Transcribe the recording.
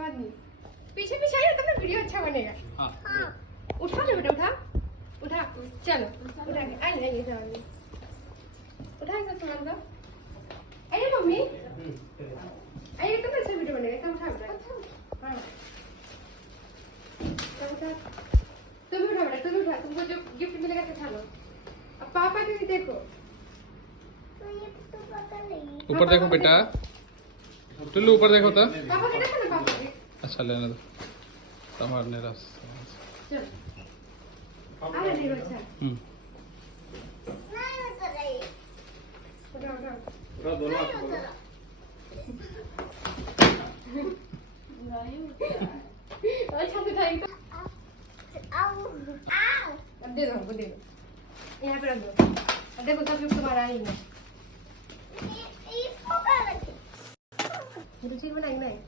बाद नहीं पीछे पीछे आइए तब ना वीडियो अच्छा बनेगा हाँ उठा ले बेटा उठा उठा चलो उठा के आइए आइए सामान में उठा सब सामान का आइए मम्मी आइए तब अच्छा वीडियो बनेगा सब उठा बेटा हाँ सब उठा तुम भी उठा बेटा तुम भी उठा तुमको जो गिफ्ट मिलेगा तो उठा लो अब पापा के भी देखो ऊपर देखो बेटा टुल्लू ऊपर देखो तो पापा के देखो ना पापा के अच्छा लेने दो संभालने रस चल आ रहा है अच्छा उठा उठा अच्छा से उठाएंगे अब दे दो हमको दे दो यहाँ पे रख दो अब देखो सब लोग तुम्हारा ही है रुचि बनाई नहीं